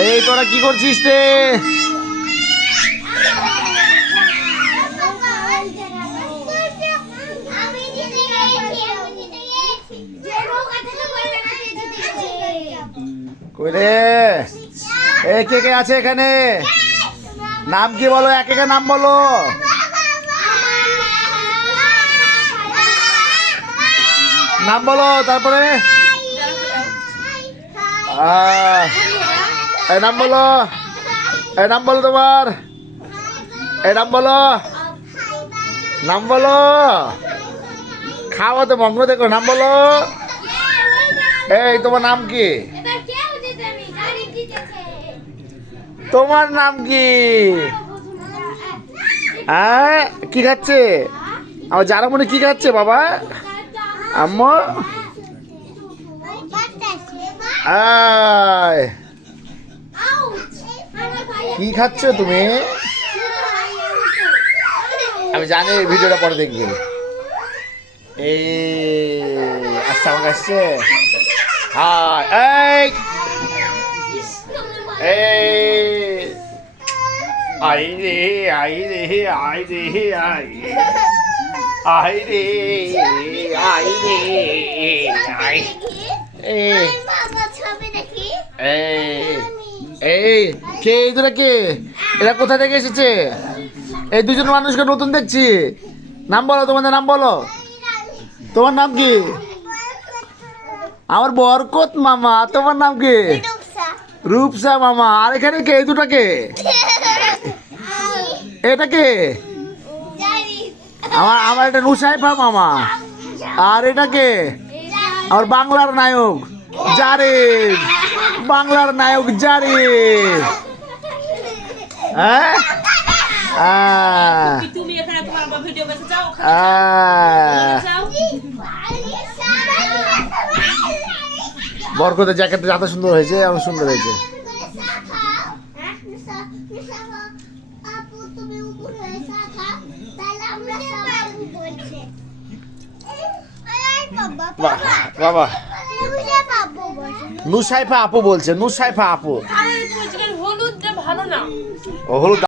এই তোরা কি করছিস রে? কই রে? এ কে কে আছে এখানে? নাম কি বলো? এক একা নাম বলো। নাম বলো তারপরে এই নাম বলো, এই নাম বলো তোমার, এই নাম বলো, নাম বলো। খাওয়া তো মগ্ন দেখো, নাম বলো। এই তোমার নাম কি? তোমার নাম কি? হ্যাঁ কি খাচ্ছে? আমার জানা মনে কি খাচ্ছে বাবা? আম্মু কি খাচ্ছ তুমি? আমি জানি এই ভিডিওটা পরে দেখবে। এই আচ্ছা আমার আসছে। হ্যাঁ এই আই রে আই রে আই রে আই আই রে আই রে আই এই কে? এরা কে? এরা কোথা থেকে এসেছে? এই দুজন মানুষকে নতুন দেখছি। নাম বলো, তোমাদের নাম বলো। তোমার নাম কি? আমার বরকত মামা। তোমার নাম কি? রূপসা মামা। আর এখানে কে? এই দুটা কে? এটা কে? আমার এটা নুসাইফা মামা। আর এটা কে? আমার বাংলার নায়ক জারেদ। বাংলার নায়ক জারেদ। হ্যাঁ বরকতের জ্যাকেটটা এত সুন্দর হয়েছে, এমন সুন্দর হয়েছে। বাবা নুসাইফা আপু বলছে, নুসাইফা আপু। হলুদ ভালো না। ও হলুদ